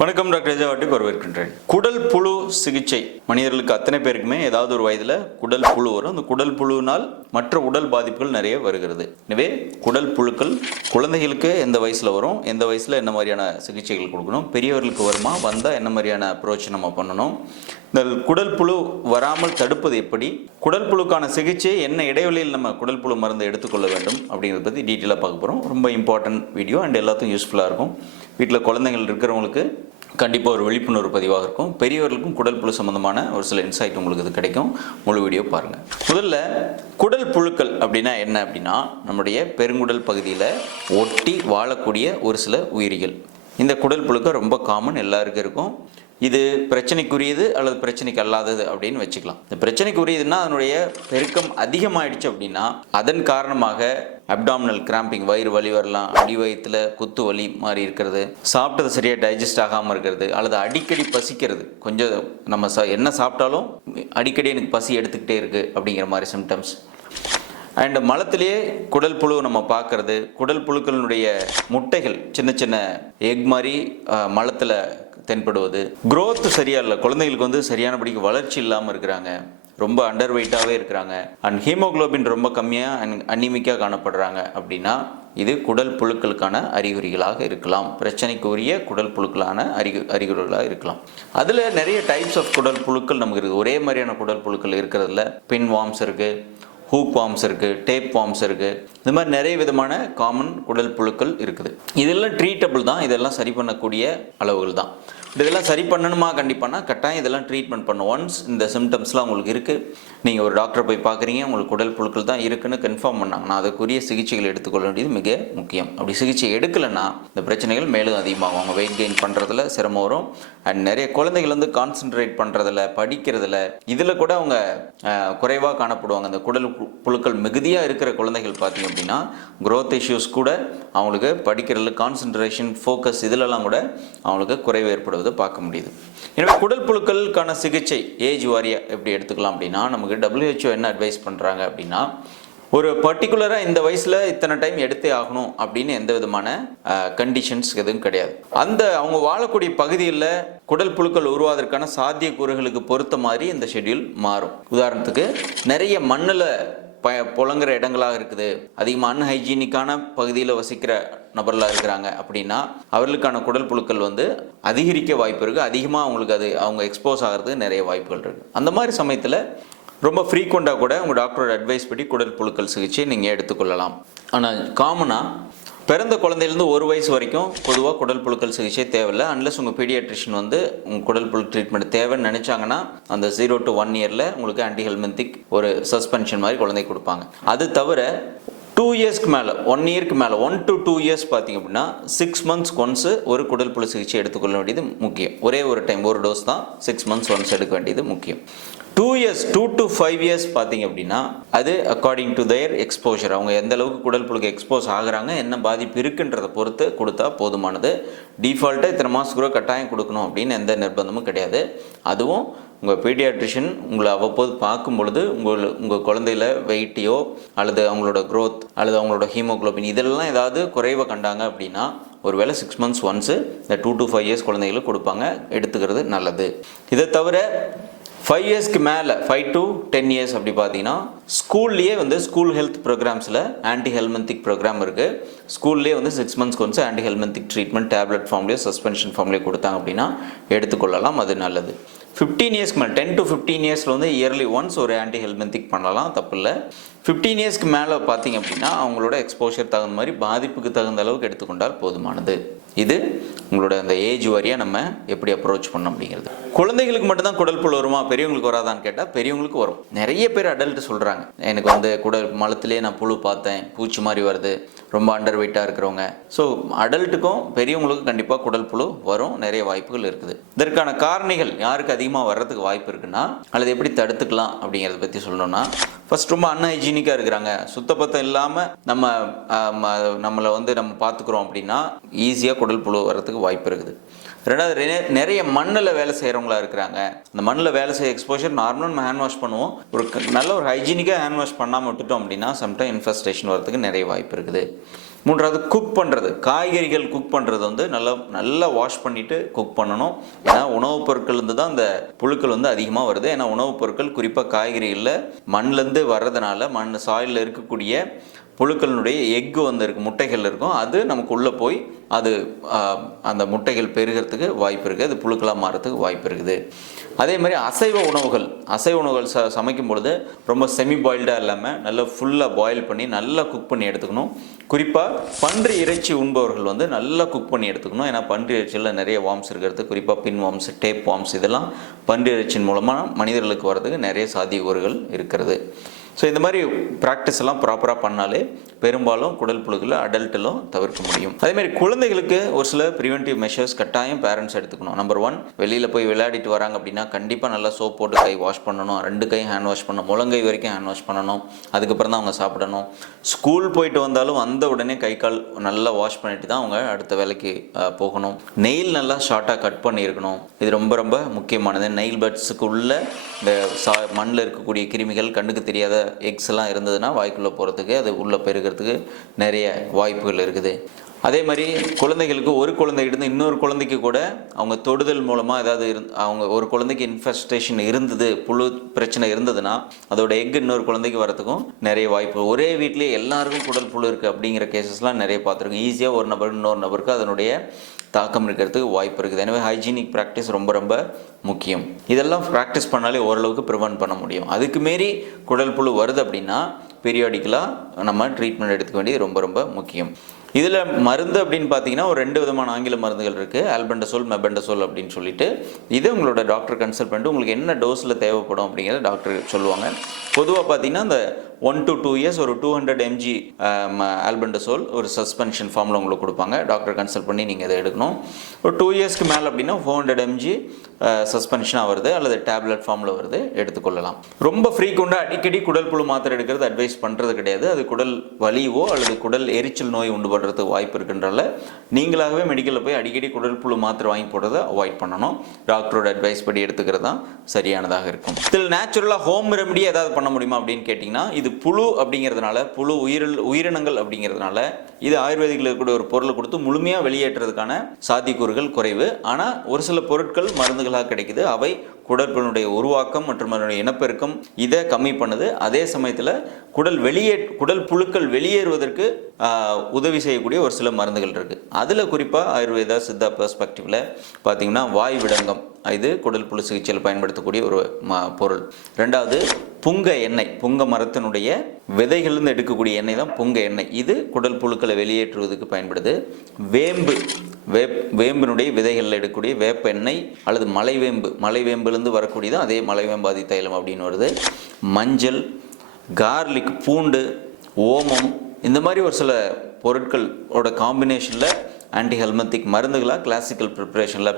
வணக்கம் டாக்டர் ஏஜாவாட்டி வரவேற்கின்றேன். குடல் புழு சிகிச்சை மனிதர்களுக்கு அத்தனை பேருக்குமே ஏதாவது ஒரு வயதில் குடல் புழு வரும். அந்த குடல் புழுவினால் மற்ற உடல் பாதிப்புகள் நிறைய வருகிறது. எனவே குடல் புழுக்கள் குழந்தைகளுக்கு எந்த வயசில் வரும், எந்த வயசில் என்ன மாதிரியான சிகிச்சைகள் கொடுக்கணும், பெரியவர்களுக்கு வருமா, வந்தால் என்ன மாதிரியான அப்ரோச் நம்ம பண்ணணும், இந்த குடல் புழு வராமல் தடுப்பது எப்படி, குடல் புழுக்கான சிகிச்சை என்ன இடைவெளியில் நம்ம குடல் புழு மருந்து எடுத்துக்கொள்ள வேண்டும் அப்படிங்கிறத பற்றி டீட்டெயிலாக பார்க்க போகிறோம். ரொம்ப இம்பார்ட்டன்ட் வீடியோ அண்ட் எல்லாத்துக்கும் யூஸ்ஃபுல்லாக இருக்கும். வீட்டில் குழந்தைகள் இருக்கிறவங்களுக்கு கண்டிப்பாக ஒரு விழிப்புணர்வு பதிவாக இருக்கும். பெரியவர்களுக்கும் குடல் புழு சம்மந்தமான ஒரு சில இன்சைட் உங்களுக்கு இது கிடைக்கும். முழு வீடியோ பாருங்கள். முதல்ல குடல் புழுக்கள் அப்படின்னா என்ன அப்படின்னா, நம்முடைய பெருங்குடல் பகுதியில் ஒட்டி வாழக்கூடிய ஒரு சில உயிரிகள். இந்த குடல் புழுக்கள் ரொம்ப காமன், எல்லாருக்கும் இருக்கும். இது பிரச்சனைக்குரியது அல்லது பிரச்சனைக்கு அல்லாதது அப்படின்னு வச்சுக்கலாம். இந்த பிரச்சனைக்குரியதுன்னா அதனுடைய பெருக்கம் அதிகமாகிடுச்சு அப்படின்னா அதன் காரணமாக அப்டாமினல் கிராம்பிங், வயிறு வலி வரலாம், அடி வயிற்றுல குத்து வலி மாதிரி இருக்கிறது, சாப்பிட்டது சரியாக டைஜஸ்ட் ஆகாமல் இருக்கிறது, அல்லது அடிக்கடி பசிக்கிறது, கொஞ்சம் நம்ம என்ன சாப்பிட்டாலும் அடிக்கடி எனக்கு பசி எடுத்துக்கிட்டே இருக்குது அப்படிங்கிற மாதிரி சிம்டம்ஸ். அண்ட் மலத்திலேயே குடல் புழு நம்ம பார்க்கறது, குடல் புழுக்களினுடைய முட்டைகள் சின்ன சின்ன எக் மாதிரி மலத்தில் தென்படுவது, growth சரியா இல்லை, குழந்தைகளுக்கு வந்து சரியானபடிக்கு வளர்ச்சி இல்லாமல் இருக்கிறாங்க, ரொம்ப அண்டர் வெயிட்டாகவே இருக்கிறாங்க, அண்ட் ஹீமோகுளோபின் ரொம்ப கம்மியாக அனிமிக்காக காணப்படுறாங்க அப்படின்னா இது குடல் புழுக்களுக்கான அறிகுறிகளாக இருக்கலாம். பிரச்சனைக்குரிய குடல் புழுக்களான அறிகுறிகளாக இருக்கலாம். அதில் நிறைய டைப்ஸ் ஆஃப் குடல் புழுக்கள் நமக்கு இருக்குது. ஒரே மாதிரியான குடல் புழுக்கள் இருக்கிறதுல பின் வார்ம்ஸ் இருக்குது, ஹூக் வார்ம்ஸ் இருக்குது, டேப் வார்ம்ஸ் இருக்குது. இந்த மாதிரி நிறைய விதமான காமன் குடல் புழுக்கள் இருக்குது. இதெல்லாம் ட்ரீட்டபிள் தான், இதெல்லாம் சரி பண்ணக்கூடிய அளவுகள் தான். இதெல்லாம் சரி பண்ணணுமா? கண்டிப்பானா கட்டாயம் இதெல்லாம் ட்ரீட்மெண்ட் பண்ணும். ஒன்ஸ் இந்த சிம்டம்ஸ்லாம் உங்களுக்கு இருக்குது, நீங்கள் ஒரு டாக்டரை போய் பார்க்குறீங்க, உங்களுக்கு குடல் புழுக்கள் தான் இருக்குன்னு கன்ஃபார்ம் பண்ணாங்கன்னா அதுக்குரிய சிகிச்சைகள் எடுத்துக்கொள்ள வேண்டியது மிக முக்கியம். அப்படி சிகிச்சை எடுக்கலைன்னா இந்த பிரச்சனைகள் மேலும் அதிகமாகும். அவங்க வெயிட் கெயின் பண்ணுறதுல சிரமம் வரும். அண்ட் நிறைய குழந்தைகள் வந்து கான்சென்ட்ரேட் பண்ணுறதில்ல, படிக்கிறதில்ல, இதில் கூட அவங்க குறைவாக காணப்படுவாங்க. அந்த குடல் புழுக்கள் மிகுதியாக இருக்கிற குழந்தைகள் பார்த்தீங்க அப்படின்னா growth இஷ்யூஸ் கூட அவங்களுக்கு படிக்கிறதுல கான்சென்ட்ரேஷன், ஃபோக்கஸ் இதிலெல்லாம் கூட அவங்களுக்கு குறைவு ஏற்படுவது பார்க்க முடியுது. எனவே குடல் புழுக்களுக்கான சிகிச்சை ஏஜ் வாரியா எப்படி எடுத்துக்கலாம் அப்படின்னா, நமக்கு WHO என்ன அட்வைஸ் பண்ணுறாங்க அப்படின்னா, ஒரு பர்டிகுலராக இந்த வயசில் இத்தனை டைம் எடுத்தே ஆகணும் அப்படின்னு எந்த விதமான கண்டிஷன்ஸ் எதுவும் கிடையாது. அந்த அவங்க வாழக்கூடிய பகுதியில் குடல் புழுக்கள் உருவாவதற்கான சாத்தியக்கூறுகளுக்கு பொறுத்த மாதிரி இந்த ஷெட்யூல் மாறும். உதாரணத்துக்கு நிறைய மண்ணில் புழங்குற இடங்களாக இருக்குது, அதிகமாக அன்ஹைஜீனிக்கான பகுதியில் வசிக்கிற நபர்களாக இருக்கிறாங்க அப்படின்னா அவர்களுக்கான குடல் புழுக்கள் வந்து அதிகரிக்க வாய்ப்பு இருக்குது. அதிகமாக அவங்களுக்கு அவங்க எக்ஸ்போஸ் ஆகிறதுக்கு நிறைய வாய்ப்புகள் இருக்குது. அந்த மாதிரி சமயத்தில் ரொம்ப ஃப்ரீக்வெண்ட்டாக கூட உங்கள் டாக்டரோட அட்வைஸ் படி குடல் புழுக்கள் சிகிச்சை நீங்கள் எடுத்துக்கொள்ளலாம். ஆனால் காமனாக பிறந்த குழந்தையிலேருந்து 1 வயசு வரைக்கும் பொதுவாக குடல் புழுக்கள் சிகிச்சை தேவையில்லை. அன்லஸ் உங்கள் பீடியாட்ரிஷியன் வந்து உங்கள் குடல் புழு ட்ரீட்மெண்ட் தேவைன்னு நினச்சாங்கன்னா அந்த 0 to 1 இயரில் உங்களுக்கு ஆன்டிஹெல்மெந்திக் ஒரு சஸ்பென்ஷன் மாதிரி குழந்தை கொடுப்பாங்க. அது தவிர 2 இயர்ஸ்க்கு மேலே, 1 இயருக்கு மேலே, 1 to 2 இயர்ஸ் பார்த்தீங்க அப்படின்னா 6 months ஒன்ஸ் ஒரு குடல் புழு சிகிச்சை எடுத்துக்கொள்ள வேண்டியது முக்கியம். ஒரே ஒரு டைம், ஒரு டோஸ் தான் 6 months ஒன்ஸ் எடுக்க வேண்டியது முக்கியம். 2 to 5 இயர்ஸ் பார்த்தீங்க அப்படின்னா அது அக்கார்டிங் டு தேர் எக்ஸ்போஷர், அவங்க எந்த அளவுக்கு குடல் புழுக்கு எக்ஸ்போஸ் ஆகுறாங்க, என்ன பாதிப்பு இருக்குன்றதை பொறுத்து கொடுத்தா போதுமானது. டிஃபால்ட்டாக இத்தனை மாதத்துக்கு கூட கட்டாயம் கொடுக்கணும் அப்படின்னு எந்த நிர்பந்தமும் கிடையாது. அதுவும் உங்கள் பீடியாட்ரிஷியன் உங்களை அவ்வப்போது பார்க்கும் பொழுது உங்கள் குழந்தையில வெயிட்டையோ அல்லது அவங்களோட growth அல்லது அவங்களோட ஹீமோகுளோபின் இதெல்லாம் ஏதாவது குறைவை கண்டாங்க அப்படின்னா ஒருவேளை 6 months ஒன்ஸு இந்த 2 to 5 இயர்ஸ் குழந்தைகளுக்கு கொடுப்பாங்க, எடுத்துக்கிறது நல்லது. இதை தவிர 5 இயர்ஸ்க்கு மேலே, 5 to 10 இயர்ஸ் அப்படி பார்த்தீங்கன்னா ஸ்கூல்லேயே வந்து ஸ்கூல் ஹெல்த் ப்ரோக்ராம்ஸில் ஆன்டிஹெல்மெந்திக் ப்ரோக்ராம் இருக்குது. ஸ்கூல்லேயே வந்து 6 months once anthelmintic treatment tablet ஃபார்ம்லேயே சஸ்பென்ஷன் ஃபார்ம்லேயே கொடுத்தாங்க அப்படின்னா எடுத்துக்கொள்ளலாம், அது நல்லது. 15 இயர்ஸ்க்கு மேலே, 10 to 15 இயர்ஸில் வந்து இயர்லி ஒன்ஸ் ஒரு ஆன்டிஹெல்மெந்திக் பண்ணலாம், தப்பு இல்லை. 15 இயர்ஸ்க்கு மேலே பார்த்தீங்க அப்படின்னா அவங்களோட எக்ஸ்போஷர் தகுந்த மாதிரி பாதிப்புக்கு தகுந்த அளவுக்கு எடுத்துக்கொண்டால் போதுமானது. இது உங்களோட அந்த ஏஜ் வாரியாக நம்ம எப்படி அப்ரோச் பண்ணோம் அப்படிங்கிறது. குழந்தைகளுக்கு மட்டும்தான் குடல் புழு வருமா, பெரியவங்களுக்கு வராதான்னு கேட்டால் பெரியவங்களுக்கு வரும். நிறைய பேர் அடல்ட் சொல்கிறாங்க, எனக்கு வந்து குடல் மலத்திலே நான் புழு பார்த்தேன், பூச்சி மாதிரி வருது, ரொம்ப அண்டர் வெயிட்டாக இருக்கிறவங்க. ஸோ அடல்ட்டுக்கும் பெரியவங்களுக்கும் கண்டிப்பாக குடல் புழு வரும், நிறைய வாய்ப்புகள் இருக்குது. இதற்கான காரணிகள் யாருக்கு அதிகமாக வர்றதுக்கு வாய்ப்பு இருக்குன்னா அல்லது எப்படி தடுத்துக்கலாம் அப்படிங்கிறத பற்றி சொல்லணும்னா, ஃபர்ஸ்ட் ரொம்ப அன்ஹைஜீனிக்காக இருக்கிறாங்க, சுத்தபத்தம் இல்லாமல் நம்மளை வந்து நம்ம பார்த்துக்குறோம் அப்படின்னா ஈஸியாக குடல் புழு வர்றதுக்கு வாய்ப்பு இருக்குது. ரெண்டாவது, நிறைய மண்ணில் வேலை செய்கிறவங்களா இருக்கிறாங்க. அந்த மண்ணில் வேலை செய்ய எக்ஸ்போஷர் நார்மலாக நம்ம ஹேண்ட் வாஷ் பண்ணுவோம், நல்ல ஒரு ஹைஜீனிக்காக ஹேண்ட் வாஷ் பண்ணாமல் விட்டுட்டோம் அப்படின்னா சம்டைம் இன்ஃபெஸ்டேஷன் வரதுக்கு நிறைய வாய்ப்பு இருக்குது. மூன்றாவது குக் பண்ணுறது, காய்கறிகள் குக் பண்ணுறது வந்து நல்லா வாஷ் பண்ணிவிட்டு குக் பண்ணணும். ஏன்னா உணவுப் பொருட்கள் இருந்து தான் அந்த புழுக்கள் வந்து அதிகமாக வருது. ஏன்னா உணவுப் பொருட்கள் குறிப்பாக காய்கறிகளில் மண்ணிலேருந்து வர்றதுனால சாயிலில் இருக்கக்கூடிய புழுக்களினுடைய எக்கு வந்து இருக்கும், முட்டைகள் இருக்கும், அது நமக்கு உள்ளே போய் அது அந்த முட்டைகள் பெருகிறதுக்கு வாய்ப்பு இருக்குது, அது புழுக்களாக மாறதுக்கு வாய்ப்பு இருக்குது. அதே மாதிரி அசைவ உணவுகள் சமைக்கும் பொழுது ரொம்ப செமி பாயில்டாக இல்லாமல் நல்லா ஃபுல்லாக பாயில் பண்ணி நல்லா குக் பண்ணி எடுத்துக்கணும். குறிப்பாக பன்றி இறைச்சி உண்பவர்கள் வந்து நல்லா குக் பண்ணி எடுத்துக்கணும். ஏன்னா பன்றி இறைச்சியில் நிறைய வார்ம்ஸ் இருக்கிறது, குறிப்பாக பின் வார்ம்ஸ், டேப் வார்ம்ஸ், இதெல்லாம் பன்றி இறைச்சியின் மூலமாக மனிதர்களுக்கு வரதுக்கு நிறைய சாத்தியக்கூறுகள் இருக்கிறது. ஸோ இந்த மாதிரி ப்ராக்டிஸ் எல்லாம் ப்ராப்பராக பண்ணாலே பெரும்பாலும் குடல் புழுக்களை அடல்ட்டிலும் தவிர்க்க முடியும். அதேமாதிரி குழந்தைகளுக்கு ஒரு சில ப்ரிவென்டிவ் மெஷர்ஸ் கட்டாயம் பேரண்ட்ஸ் எடுத்துக்கணும். நம்பர் 1, வெளியில் போய் விளையாடிட்டு வராங்க அப்படின்னா கண்டிப்பாக நல்லா சோப் போட்டு கை வாஷ் பண்ணணும், 2 கை ஹேண்ட் வாஷ் பண்ணணும், முழங்கை வரைக்கும் ஹேண்ட் வாஷ் பண்ணணும், அதுக்கப்புறம் தான் அவங்க சாப்பிடணும். ஸ்கூல் போயிட்டு வந்தாலும் வந்த உடனே கை கால் நல்லா வாஷ் பண்ணிட்டு தான் அவங்க அடுத்த வேலைக்கு போகணும். நெயில் நல்லா ஷார்ட்டாக கட் பண்ணியிருக்கணும். இது ரொம்ப ரொம்ப முக்கியமானது. நெயில் பட்ஸுக்கு உள்ள இந்த மண்ணில் இருக்கக்கூடிய கிருமிகள், கண்ணுக்கு தெரியாத எக்ஸ் எல்லாம் இருந்ததுன்னா வாய்க்குள்ளே போகிறதுக்கு, அது உள்ளே பெருகிறதுக்கு நிறைய வாய்ப்புகள் இருக்குது. அதே மாதிரி குழந்தைகளுக்கு ஒரு குழந்தைகிட்ட இன்னொரு குழந்தைக்கு கூட அவங்க தொடுதல் மூலமாக ஏதாவது அவங்க ஒரு குழந்தைக்கு இன்ஃபெஸ்டேஷன் இருந்தது, புழு பிரச்சனை இருந்ததுன்னா அதோட எக் இன்னொரு குழந்தைக்கு வரதுக்கும் நிறைய வாய்ப்பு. ஒரே வீட்டிலேயே எல்லாருக்கும் குடல் புழு இருக்குது அப்படிங்கிற கேசஸ்லாம் நிறைய பார்த்துருக்கோம். ஈஸியாக ஒரு நபருக்கு இன்னொரு நபருக்கு அதனுடைய தாக்கம் இருக்கிறதுக்கு வாய்ப்பு இருக்குது. எனவே ஹைஜீனிக் ப்ராக்டிஸ் ரொம்ப ரொம்ப முக்கியம். இதெல்லாம் ப்ராக்டிஸ் பண்ணாலே ஓரளவுக்கு ப்ரிவென்ட் பண்ண முடியும். அதுக்கு மீறி குடல் புழு வருது அப்படின்னா பீரியாடிக்கலாக நம்ம ட்ரீட்மெண்ட் எடுத்துக்க வேண்டியது ரொம்ப ரொம்ப முக்கியம். இதில் மருந்து அப்படின்னு பார்த்தீங்கன்னா ஒரு 2 விதமான ஆங்கில மருந்துகள் இருக்குது, ஆல்பெண்டசோல், மெபெண்டசோல் அப்படின்னு சொல்லிட்டு. இது உங்களோட டாக்டர் கன்சல்ட் பண்ணிட்டு உங்களுக்கு என்ன டோஸில் தேவைப்படும் அப்படிங்கிறத டாக்டர் சொல்லுவாங்க. பொதுவாக பார்த்தீங்கன்னா இந்த 1 to 2 years ஒரு 200 mg ஆல்பெண்டசோல் ஒரு சஸ்பென்ஷன் ஃபார்மில் உங்களுக்கு கொடுப்பாங்க. டாக்டர் கன்சல்ட் பண்ணி நீங்கள் இதை எடுக்கணும். ஒரு 2 yearsக்கு மேலே அப்படின்னா 400 mg சஸ்பென்ஷனாக வருது அல்லது டேப்லெட் ஃபார்மில் வருது, எடுத்துக்கொள்ளலாம். ரொம்ப ஃப்ரீக்வெண்ட்டாக அடிக்கடி குடல் புழு மாத்திரை எடுக்கிறது அட்வைஸ் பண்ணுறது கிடையாது. அது குடல் வலிவோ அல்லது குடல் எரிச்சல் நோய் உண்டு பண்ணுறதுக்கு வாய்ப்பு இருக்குன்றனால நீங்களாகவே மெடிக்கலில் போய் அடிக்கடி குடல் புழு மாத்திரை வாங்கி போடுறதை அவாய்ட் பண்ணணும். டாக்டரோட அட்வைஸ் படி எடுத்துக்கிறது தான் சரியானதாக இருக்கும். இதில் நேச்சுரலாக ஹோம் ரெமடி ஏதாவது பண்ண முடியுமா அப்படின்னு கேட்டிங்கன்னா, இது புழு அப்படிங்கிறதுனால, புழு உயிரினங்கள் அப்படிங்கிறதுனால இது ஆயுர்வேதிக்கில் இருக்கக்கூடிய ஒரு பொருளை கொடுத்து முழுமையாக வெளியேற்றுறதுக்கான சாத்தியக்கூறுகள் குறைவு. ஆனால் ஒரு சில பொருட்கள் மருந்துகளாக கிடைக்குது. அவை குடற்புழுனுடைய உருவாக்கம் மற்றும் அதனுடைய இனப்பெருக்கம் இதை கம்மி பண்ணுது. அதே சமயத்தில் குடல் புழுக்கள் வெளியேறுவதற்கு உதவி செய்யக்கூடிய ஒரு சில மருந்துகள் இருக்குது. அதில் குறிப்பாக ஆயுர்வேதா சித்தா பெர்ஸ்பெக்டிவில் பார்த்தீங்கன்னா வாய் விடங்கம், இது குடல் புழு சிகிச்சையில் பயன்படுத்தக்கூடிய ஒரு பொருள். 2வது புங்க எண்ணெய், புங்க மரத்தினுடைய விதைகள்லேருந்து எடுக்கக்கூடிய எண்ணெய் தான் புங்க எண்ணெய். இது குடல் புழுக்களை வெளியேற்றுவதற்கு பயன்படுது. வேம்பினுடைய விதைகளில் எடுக்கக்கூடிய வேப்ப எண்ணெய் அல்லது மலைவேம்பிலிருந்து வரக்கூடியதான் அதே மலைவேம்பாதி தைலம் அப்படின்னு வருது. மஞ்சள், கார்லிக், பூண்டு, ஓமம், இந்த மாதிரி ஒரு சில பொருட்களோட காம்பினேஷனில் ஆன்டிஹெல்மத்திக் மருந்துகளாக கிளாசிக்கல் ப்ரிப்பரேஷனில்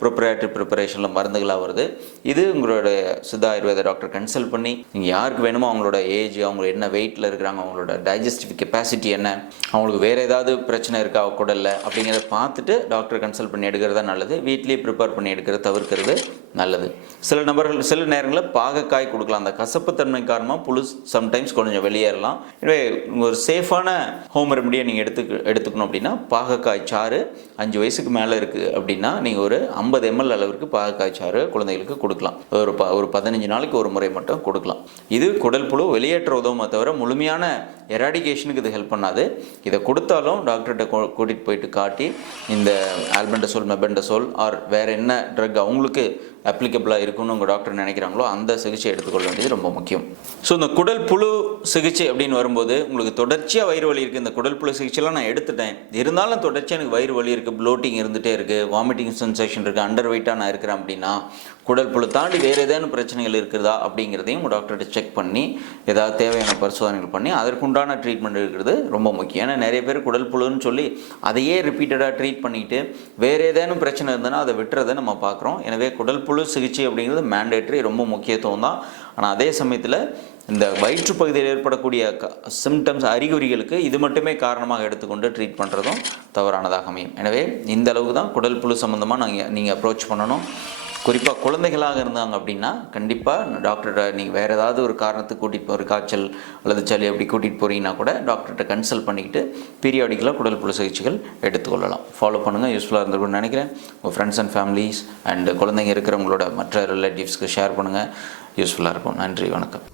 ப்ரிப்பரேட்டரி ப்ரிப்பரேஷனில் மருந்துகளாக வருது. இது உங்களோட சித்தா ஆயுர்வேத டாக்டர் கன்சல்ட் பண்ணி நீங்கள் யாருக்கு வேணுமோ அவங்களோட ஏஜ், அவங்க என்ன வெயிட்டில் இருக்கிறாங்க, அவங்களோட டைஜஸ்டிவ் கெப்பாசிட்டி என்ன, அவங்களுக்கு வேறு ஏதாவது பிரச்சனை இருக்கா குடலில் அப்படிங்கிறத பார்த்துட்டு டாக்டர் கன்சல்ட் பண்ணி எடுக்கிறது தான் நல்லது. வீட்லேயே ப்ரிப்பேர் பண்ணி எடுக்கிறது தவிர்க்கிறது நல்லது. சில நேரங்களில் பாகக்காய் கொடுக்கலாம். அந்த கசப்புத்தன்மை காரணமாக புழு சம்டைம்ஸ் கொஞ்சம் வெளியேறலாம். எனவே ஒரு சேஃபான ஹோம் ரெமடியை நீங்கள் எடுத்துக்கணும் அப்படின்னா பாகக்காய் சாறு 5 வயசுக்கு மேலே இருக்குது அப்படின்னா நீங்கள் ஒரு 50 ml அளவிற்கு பாகக்காய் சாறு குழந்தைகளுக்கு கொடுக்கலாம். ஒரு 15 நாளைக்கு ஒரு முறை மட்டும் கொடுக்கலாம். இது குடல் புழு வெளியேற்ற உதவுமே தவிர முழுமையான எராடிகேஷனுக்கு இது ஹெல்ப் பண்ணாது. இதை கொடுத்தாலும் டாக்டர்கிட்ட கூட்டிகிட்டு போயிட்டு காட்டி இந்த ஆல்பெண்டசோல், மெபெண்டசோல் ஆர் வேறு என்ன ட்ரக் அவங்களுக்கு அப்ளிகபிளாக இருக்குன்னு உங்கள் டாக்டர் நினைக்கிறாங்களோ அந்த சிகிச்சை எடுத்துக்கொள்ள வேண்டியது ரொம்ப முக்கியம். ஸோ இந்த குடல் புழு சிகிச்சை அப்படின்னு வரும்போது உங்களுக்கு தொடர்ச்சியாக வயிறு வலி இருக்குது. இந்த குடல் புழு சிகிச்சைலாம் நான் எடுத்துட்டேன், இருந்தாலும் தொடர்ச்சியாக எனக்கு வயிறு வலி இருக்குது, ப்ளோட்டிங் இருந்துகிட்டே இருக்குது, வாமிட்டிங் சென்சேஷன் இருக்குது, அண்டர் வெயிட்டாக நான் இருக்கிறேன் அப்படின்னா குடல் புழு தாண்டி வேறு ஏதேனும் பிரச்சனைகள் இருக்குதா அப்படிங்கிறதையும் உங்கள் டாக்டர்கிட்ட செக் பண்ணி ஏதாவது தேவையான பரிசோதனைகள் பண்ணி அதற்குண்டான ட்ரீட்மெண்ட் இருக்கிறது ரொம்ப முக்கியம். ஏன்னா நிறைய பேர் குடல் புழுன்னு சொல்லி அதையே ரிப்பீட்டடாக ட்ரீட் பண்ணிக்கிட்டு வேறு ஏதேனும் பிரச்சனை இருந்ததுன்னா அதை விட்டுறதை நம்ம பார்க்குறோம். எனவே குடல் புழு சிகிச்சை அப்படிங்கிறது மேண்டேட்ரி, ரொம்ப முக்கியத்துவம் தான். ஆனால் அதே சமயத்தில் இந்த வயிற்றுப்பகுதியில் ஏற்படக்கூடிய சிம்டம்ஸ், அறிகுறிகளுக்கு இது மட்டுமே காரணமாக எடுத்துக்கொண்டு ட்ரீட் பண்ணுறதும் தவறானதாக அமையும். எனவே இந்த அளவுக்கு தான் குடல் புழு சம்மந்தமாக நீங்கள் அப்ரோச் பண்ணணும். குறிப்பாக குழந்தைகளாக இருந்தாங்க அப்படின்னா கண்டிப்பாக டாக்டர்கிட்ட நீங்கள் வேறு ஏதாவது ஒரு காரணத்துக்கு கூட்டிகிட்டு போகிற காய்ச்சல் அல்லது சளி அப்படி கூட்டிகிட்டு போகிறீங்கன்னா கூட டாக்டர்கிட்ட கன்சல்ட் பண்ணிக்கிட்டு பீரியாடிக்கலாக குடல் புழு சிகிச்சைகள் எடுத்துக்கொள்ளலாம். ஃபாலோ பண்ணுங்கள், யூஸ்ஃபுல்லாக இருந்திருக்கும்னு நினைக்கிறேன். உங்கள் ஃப்ரெண்ட்ஸ் அண்ட் ஃபேமிலிஸ் அண்ட் குழந்தைங்க இருக்கிறவங்களோட மற்ற ரிலேட்டிவ்ஸ்க்கு ஷேர் பண்ணுங்கள், யூஸ்ஃபுல்லாக இருக்கும். நன்றி, வணக்கம்.